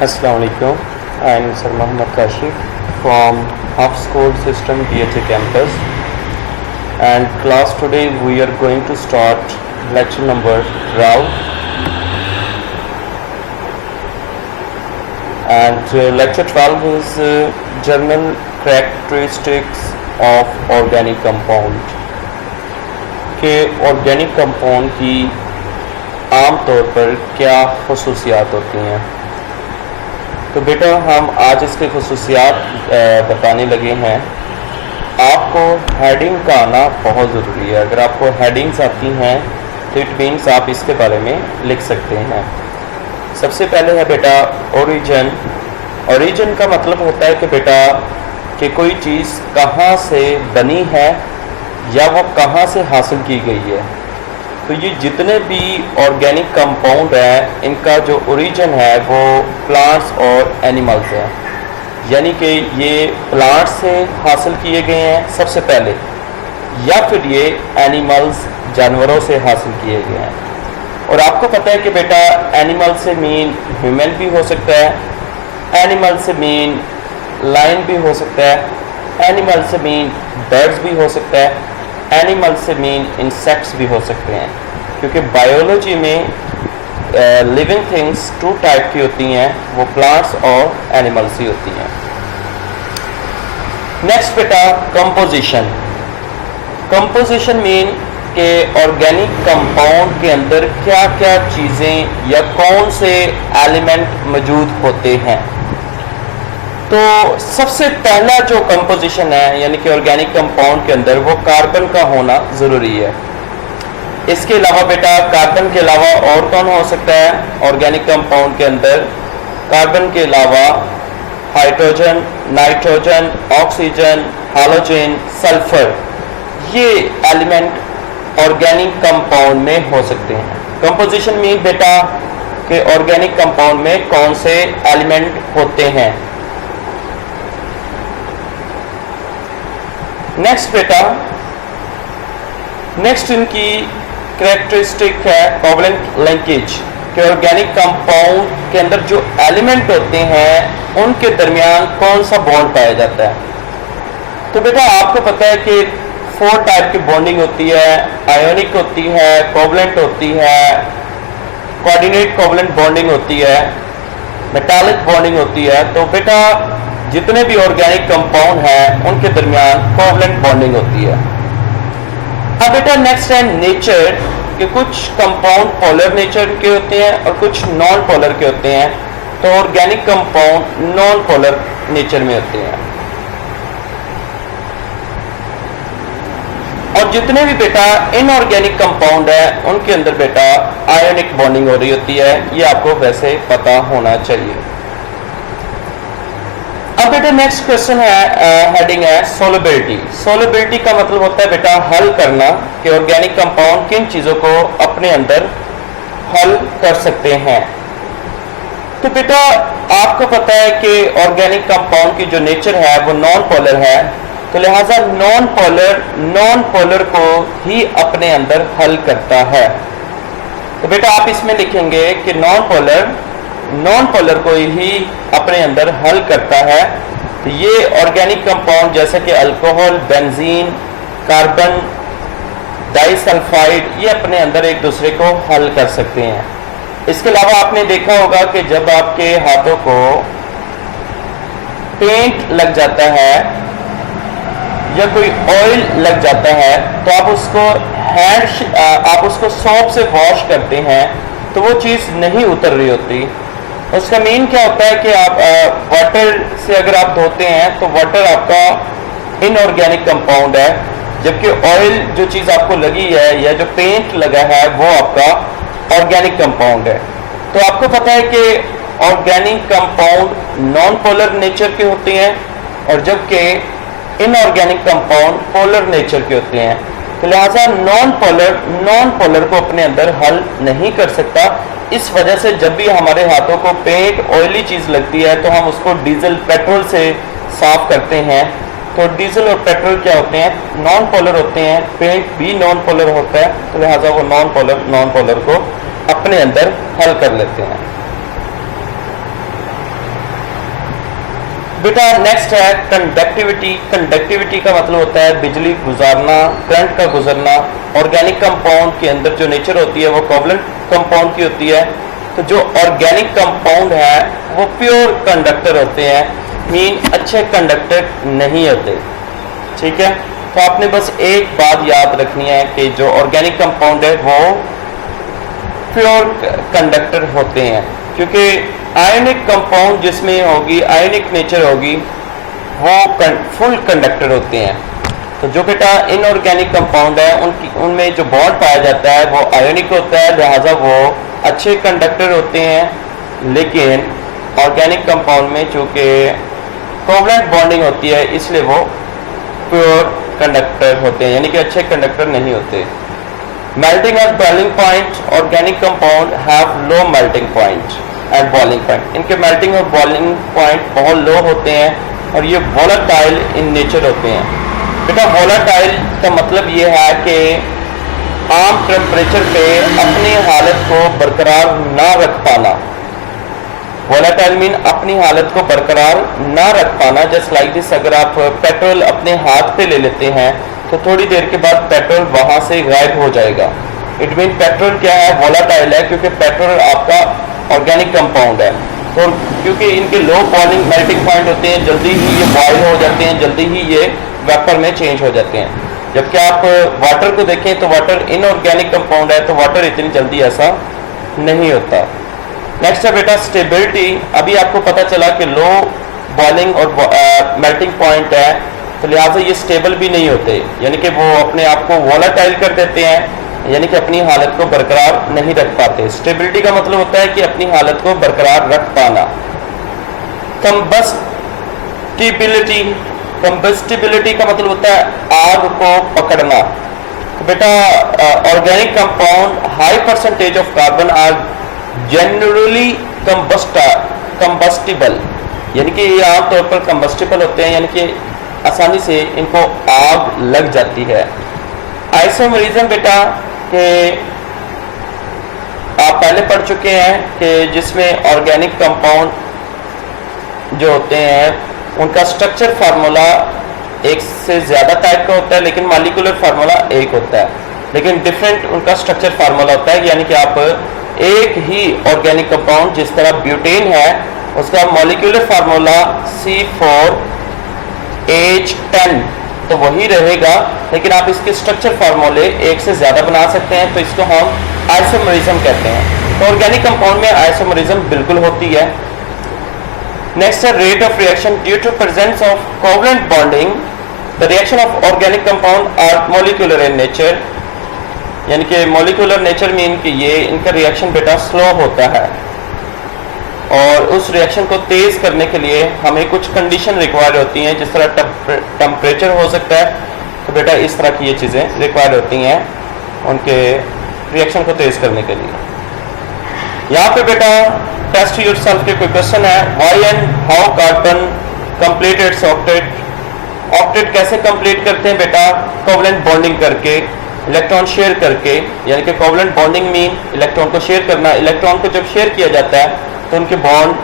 Assalamu alaikum. I am Sir Muhammad Kashif from Hafs Code System DHA campus, and class today we are going to start lecture number 12, and lecture 12 is general characteristics of organic compound के organic compound की आम तौर पर क्या खसूसियात होती हैं। तो बेटा हम आज इसके खसूसियात बताने लगे हैं। आपको हेडिंग का आना बहुत ज़रूरी है। अगर आपको हेडिंग्स आती हैं तो इट मीन्स आप इसके बारे में लिख सकते हैं। सबसे पहले है बेटा ओरिजिन। ओरिजिन का मतलब होता है कि बेटा कि कोई चीज़ कहाँ से बनी है या वो कहाँ से हासिल की गई है। तो ये जितने भी ऑर्गेनिक कंपाउंड हैं इनका जो ओरिजिन है वो प्लांट्स और एनिमल्स हैं, यानी कि ये प्लांट्स से हासिल किए गए हैं सबसे पहले, या फिर ये एनिमल्स जानवरों से हासिल किए गए हैं। और आपको पता है कि बेटा एनिमल से मीन ह्यूमन भी हो सकता है, एनिमल से मीन लायन भी हो सकता है, एनिमल से मीन बर्ड्स भी हो सकता है, एनिमल से मीन इंसेक्ट्स भी हो सकते हैं, क्योंकि बायोलॉजी में लिविंग थिंग्स टू टाइप की होती हैं, वो प्लांट्स और एनिमल्स ही होती हैं। नेक्स्ट बेटा कंपोजिशन। कंपोजिशन मीन के ऑर्गेनिक कंपाउंड के अंदर क्या क्या चीज़ें या कौन से एलिमेंट मौजूद होते हैं। तो सबसे पहला जो कंपोजिशन है यानी कि ऑर्गेनिक कंपाउंड के अंदर वो कार्बन का होना ज़रूरी है। इसके अलावा बेटा कार्बन के अलावा और कौन हो सकता है ऑर्गेनिक कंपाउंड के अंदर? कार्बन के अलावा hydrogen, nitrogen, oxygen, halogen, sulphur, ये एलिमेंट ऑर्गेनिक कंपाउंड में हो सकते हैं। कंपोजिशन मीन बेटा कि ऑर्गेनिक कंपाउंड में कौन से एलिमेंट होते हैं। नेक्स्ट बेटा नेक्स्ट इनकी कैरेक्टरिस्टिक है कोवलेंट लिंकेज कि ऑर्गेनिक कंपाउंड के अंदर जो एलिमेंट होते हैं उनके दरमियान कौन सा बॉन्ड पाया जाता है। तो बेटा आपको पता है कि 4 टाइप की बॉन्डिंग होती है, आयोनिक होती है, कोवलेंट होती है, कोऑर्डिनेट कोवलेंट बॉन्डिंग होती है, मेटालिक बॉन्डिंग होती है। तो बेटा जितने भी ऑर्गेनिक कंपाउंड हैं उनके दरमियान कोवलेंट बॉन्डिंग होती है। अब बेटा नेक्स्ट है नेचर कि कुछ कंपाउंड पोलर नेचर के होते हैं और कुछ नॉन पोलर के होते हैं। तो organic compound non polar nature में होते हैं। और जितने भी बेटा इनऑर्गेनिक कंपाउंड है उनके अंदर बेटा आयोनिक बॉन्डिंग हो रही होती है। ये आपको वैसे पता होना चाहिए। अब बेटा नेक्स्ट क्वेश्चन है, हेडिंग है सोलबिलिटी। सोलबिलिटी का मतलब होता है बेटा हल करना कि ऑर्गेनिक कंपाउंड किन चीज़ों को अपने अंदर हल कर सकते हैं। तो बेटा आपको पता है कि ऑर्गेनिक कंपाउंड की जो नेचर है वो नॉन पोलर है, तो लिहाजा नॉन पोलर को ही अपने अंदर हल करता है। तो बेटा आप इसमें लिखेंगे कि नॉन पोलर को ही अपने अंदर हल करता है। तो ये ऑर्गेनिक कंपाउंड जैसे कि अल्कोहल, बेंजीन, कार्बन डाइसल्फाइड, ये अपने अंदर एक दूसरे को हल कर सकते हैं। इसके अलावा आपने देखा होगा कि जब आपके हाथों को पेंट लग जाता है या कोई ऑयल लग जाता है तो आप उसको सोप से वॉश करते हैं तो वो चीज़ नहीं उतर रही होती। उसका मीन क्या होता है कि आप वाटर से अगर आप धोते हैं तो वाटर आपका इनऑर्गेनिक कंपाउंड है, जबकि ऑयल जो चीज़ आपको लगी है या जो पेंट लगा है वो आपका ऑर्गेनिक कंपाउंड है। तो आपको पता है कि organic compound non polar nature के होते हैं और जबकि इनऑर्गेनिक कंपाउंड पोलर नेचर के होते हैं। तो लिहाजा नॉन पोलर को अपने अंदर हल नहीं कर सकता। इस वजह से जब भी हमारे हाथों को पेंट ऑयली चीज़ लगती है तो हम उसको डीजल पेट्रोल से साफ करते हैं। तो डीजल और पेट्रोल क्या होते हैं? नॉन पोलर होते हैं, पेंट भी नॉन पोलर होता है, तो लिहाजा वो नॉन पोलर को अपने अंदर हल कर लेते हैं। बेटा नेक्स्ट है कंडक्टिविटी। कंडक्टिविटी का मतलब होता है बिजली गुजारना, करंट का गुजरना। ऑर्गेनिक कंपाउंड के अंदर जो नेचर होती है वो कोवलेंट कंपाउंड की होती है। तो जो ऑर्गेनिक कंपाउंड है वो प्योर कंडक्टर होते हैं, मीन अच्छे कंडक्टर नहीं होते। ठीक है, तो आपने बस एक बात याद रखनी है कि जो ऑर्गेनिक कंपाउंड है वो प्योर कंडक्टर होते हैं, क्योंकि आयनिक कंपाउंड जिसमें होगी, आयनिक नेचर होगी, वो फुल कंडक्टर होते हैं। तो जो बेटा इनऑर्गेनिक कंपाउंड है उनमें जो बॉन्ड पाया जाता है वो आयनिक होता है, लिहाजा वो अच्छे कंडक्टर होते हैं। लेकिन ऑर्गेनिक कंपाउंड में चूंकि कोवलेंट बॉन्डिंग होती है इसलिए वो प्योर कंडक्टर होते हैं, यानी कि अच्छे कंडक्टर नहीं होते। Melting and boiling point. Organic compound have low melting point and boiling point. इनके मेल्टिंग और बॉइलिंग पॉइंट बहुत लो होते हैं और ये वोलेटाइल इन नेचर होते हैं। बेटा वोलेटाइल का मतलब ये है कि आम टेम्परेचर पे अपनी हालत को बरकरार ना रख पाना। वोलेटाइल मीन अपनी हालत को बरकरार ना रख पाना। जस्ट लाइक दिस, अगर आप पेट्रोल अपने हाथ पे ले लेते हैं तो थोड़ी देर के बाद पेट्रोल वहां से गायब हो जाएगा। इट मीन पेट्रोल क्या है, वोलेटाइल है, क्योंकि पेट्रोल आपका ऑर्गेनिक कंपाउंड है। तो क्योंकि इनके लो बॉइलिंग मेल्टिंग पॉइंट होते हैं, जल्दी ही ये बॉयल हो जाते हैं, जल्दी ही ये वेपर में चेंज हो जाते हैं। जबकि आप वाटर को देखें तो वाटर इनऑर्गेनिक कंपाउंड है, तो वाटर इतनी जल्दी ऐसा नहीं होता। नेक्स्ट है बेटा स्टेबिलिटी। अभी आपको पता चला कि लो बॉइलिंग और मेल्टिंग पॉइंट है, तो लिहाजा ये स्टेबल भी नहीं होते, यानी कि वो अपने आप को वोलेटाइल कर देते हैं, यानी कि अपनी हालत को बरकरार नहीं रख पाते। स्टेबिलिटी का मतलब होता है कि अपनी हालत को बरकरार रख पाना। कंबस्टिबिलिटी। कंबस्टिबिलिटी का मतलब होता है आग को पकड़ना। तो बेटा organic compound high percentage of carbon are generally combustible, यानी कि ये आमतौर पर कंबस्टिबल होते हैं, यानी कि आसानी से इनको आग लग जाती है। आइसोमरिज्म बेटा कि आप पहले पढ़ चुके हैं कि जिसमें ऑर्गेनिक कंपाउंड जो होते हैं उनका स्ट्रक्चर फार्मूला एक से ज़्यादा टाइप का होता है, लेकिन मॉलिक्यूलर फार्मूला एक होता है, लेकिन डिफरेंट उनका स्ट्रक्चर फार्मूला होता है। यानी कि आप एक ही ऑर्गेनिक कंपाउंड जिस तरह ब्यूटेन है उसका मॉलिक्यूलर फार्मूला C4H10 तो वही रहेगा, लेकिन आप इसके स्ट्रक्चर फार्मूले एक से ज़्यादा बना सकते हैं, तो इसको हम आइसोमरिज्म कहते हैं। तो ऑर्गेनिक कंपाउंड में आइसोमरिज्म बिल्कुल होती है। नेक्स्ट है rate of reaction. Due to presence of covalent bonding the reaction of organic compound are molecular in nature, यानी कि मॉलिक्यूलर नेचर मीन कि ये इनका रिएक्शन बेटा स्लो होता है, और उस रिएक्शन को तेज करने के लिए हमें कुछ कंडीशन रिक्वायर होती हैं, जिस तरह टेम्परेचर हो सकता है, तो बेटा इस तरह की ये चीज़ें रिक्वायर होती हैं उनके रिएक्शन को तेज करने के लिए। यहाँ पे बेटा टेस्ट योरसेल्फ के कोई क्वेश्चन है, why and how carbon complete it's octet. Octet कैसे कंप्लीट करते हैं बेटा, कोवलेंट बॉन्डिंग करके, इलेक्ट्रॉन शेयर करके, यानी कि कोवलेंट बॉन्डिंग मीन इलेक्ट्रॉन को शेयर करना। इलेक्ट्रॉन को जब शेयर किया जाता है तो उनके बॉन्ड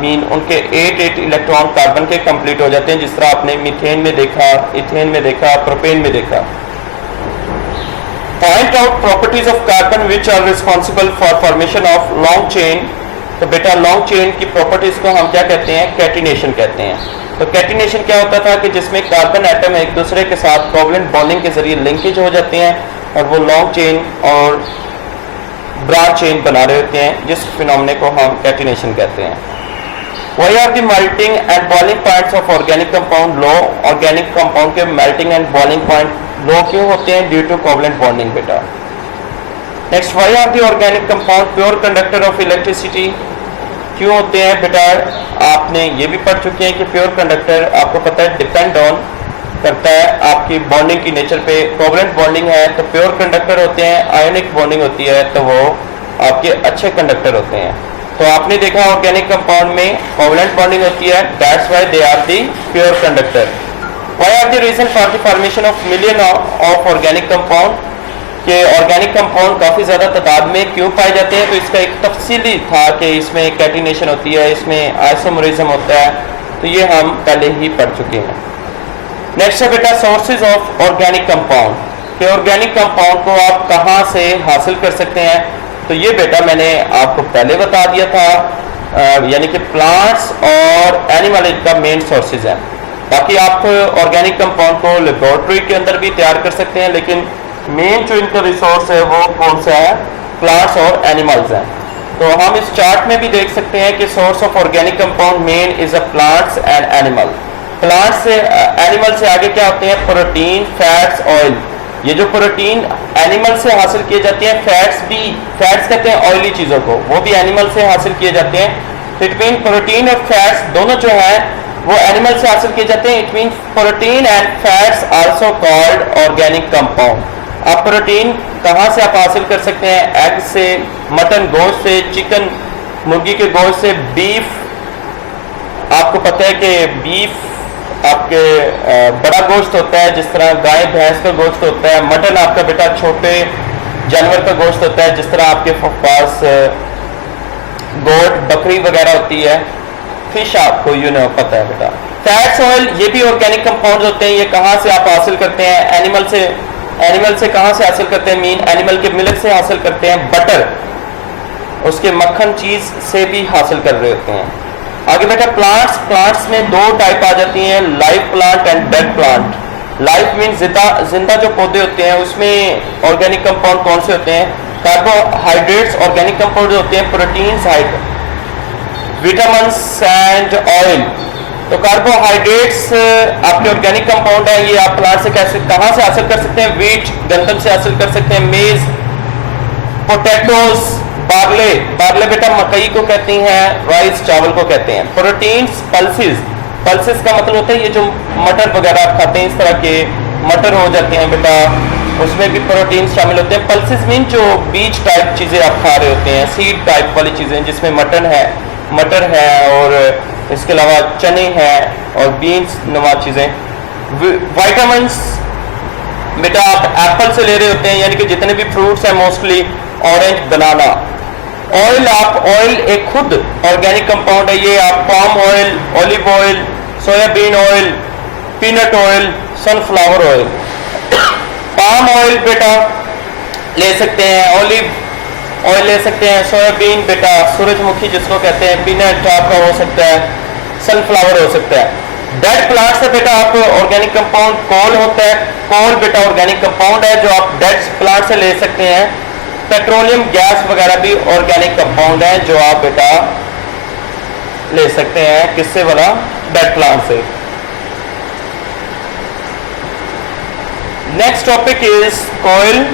मीन उनके 8 इलेक्ट्रॉन कार्बन के कंप्लीट हो जाते हैं, जिस तरह आपने मीथेन में देखा, इथेन में देखा, प्रोपेन में देखा। Point out properties of carbon which are responsible for formation of long chain. तो बेटा लॉन्ग चेन की प्रॉपर्टीज को हम क्या कहते हैं, कैटिनेशन कहते हैं। तो कैटिनेशन क्या होता था कि जिसमें कार्बन एटम एक दूसरे के साथ कोवलेंट बॉन्डिंग के जरिए लिंकेज हो जाते हैं और वो लॉन्ग चेन और ब्रांच चेन बना रहे होते हैं, जिस फिनोमेना को हम कैटिनेशन कहते हैं। Why are the melting and boiling points of organic compound low. Organic compound के melting and boiling point low क्यों होते हैं, ड्यू टू कोवलेंट बॉन्डिंग बेटा। Next, why are the organic compound pure conductor of electricity. क्यों होते हैं बेटा, आपने ये भी पढ़ चुके हैं कि प्योर कंडक्टर आपको पता है डिपेंड ऑन करता है आपकी बॉन्डिंग की नेचर पे। कोवलेंट बॉन्डिंग है तो प्योर कंडक्टर होते हैं, आयनिक बॉन्डिंग होती है तो वो आपके अच्छे कंडक्टर होते हैं। तो आपने देखा ऑर्गेनिक कंपाउंड में कोवलेंट बॉन्डिंग होती है, that's why they are the pure conductor. Why are the reason for the formation of million of organic compound. कि ऑर्गेनिक कंपाउंड काफ़ी ज़्यादा तादाद में क्यों पाए जाते हैं, तो इसका एक तफसीली था कि इसमें कैटिनेशन होती है, इसमें आइसोमरिज्म होता है, तो ये हम पहले ही पढ़ चुके हैं। नेक्स्ट है बेटा सोर्सेज ऑफ ऑर्गेनिक कंपाउंड, कि ऑर्गेनिक कंपाउंड को आप कहाँ से हासिल कर सकते हैं। तो ये बेटा मैंने आपको पहले बता दिया था, यानी कि प्लांट्स और एनिमल इनका मेन सोर्सेज है। बाकी आप ऑर्गेनिक कंपाउंड को लेबोरेटरी के अंदर भी तैयार कर सकते हैं, लेकिन मेन जो इनका रिसोर्स है वो कौन सा है, प्लांट्स और एनिमल्स हैं। तो हम इस चार्ट में भी देख सकते हैं कि source of organic compound main is a plants and animal. Plant से एनिमल से आगे क्या होते हैं, प्रोटीन, फैट्स, ऑयल। ये जो प्रोटीन एनिमल से हासिल किए जाते हैं, फैट्स कहते हैं ऑयली चीज़ों को, वो भी एनिमल से हासिल किए जाते हैं। तो इट मीन प्रोटीन और फैट्स दोनों जो है वो एनिमल से हासिल किए जाते हैं। It mean protein and fats also called organic compound. अब प्रोटीन कहाँ से आप हासिल कर सकते हैं, एग से, मटन गोश्त से, चिकन मुर्गी के गोश्त से, बीफ। आपको पता है कि बीफ आपके बड़ा गोश्त होता है, जिस तरह गाय भैंस का गोश्त होता है। मटन आपका बेटा छोटे जानवर का गोश्त होता है, जिस तरह आपके पास गोट, बकरी वगैरह होती है। फिश आपको पता है बेटा। फैट्स, ऑयल, ये भी ऑर्गेनिक कंपाउंड होते हैं। ये कहाँ से आप हासिल करते हैं, एनिमल से कहाँ से हासिल करते हैं, मीन एनिमल के मिल्क से हासिल करते हैं। बटर उसके मक्खन चीज से भी हासिल कर रहे होते हैं। आगे बेटा प्लांट्स में दो टाइप आ जाती हैं, live plant and dead plant. Live mean जिंदा जो पौधे होते हैं, उसमें ऑर्गेनिक कंपाउंड कौन से होते हैं, कार्बोहाइड्रेट्स ऑर्गेनिक कंपाउंड होते हैं, प्रोटीन्स, विटामिन्स एंड ऑयल। तो कार्बोहाइड्रेट्स आपके ऑर्गेनिक कंपाउंड है। ये आप प्लांट से कहाँ से हासिल कर सकते हैं, वीट गंदम से हासिल कर सकते हैं, मेज, पोटैटोज, बार्ले बेटा मकई को कहती हैं, राइस चावल को कहते हैं। प्रोटीन्स, पल्सेस का मतलब होता है ये जो मटर वगैरह आप खाते हैं, इस तरह के मटर हो जाते हैं बेटा, उसमें भी प्रोटीन्स शामिल होते हैं। पल्सेस मीन जो बीज टाइप चीज़ें आप खा रहे होते हैं, सीड टाइप वाली चीज़ें जिसमें मटर है और इसके अलावा चने हैं और बीन्स नुमा चीज़ें। विटामिन्स बेटा आप एप्पल से ले रहे होते हैं, यानी कि जितने भी फ्रूट्स हैं मोस्टली, ऑरेंज, बनाना। ऑयल एक खुद ऑर्गेनिक कंपाउंड है। ये आप palm oil, olive oil, soybean oil, peanut oil, sunflower oil. Palm oil बेटा ले सकते हैं, ऑलिव ऑयल ले सकते हैं, सोयाबीन बेटा सूरजमुखी जिसको कहते हैं, पीनट आपका हो सकता है, सनफ्लावर हो सकता है। डेड प्लांट से बेटा आप ऑर्गेनिक कंपाउंड कोल होता है, कोल बेटा ऑर्गेनिक कंपाउंड है जो आप डेड प्लांट से ले सकते हैं। पेट्रोलियम गैस वगैरह भी ऑर्गेनिक कंपाउंड है जो आप बेटा ले सकते हैं, किससे वाला, डेड प्लांट से। Next topic is coil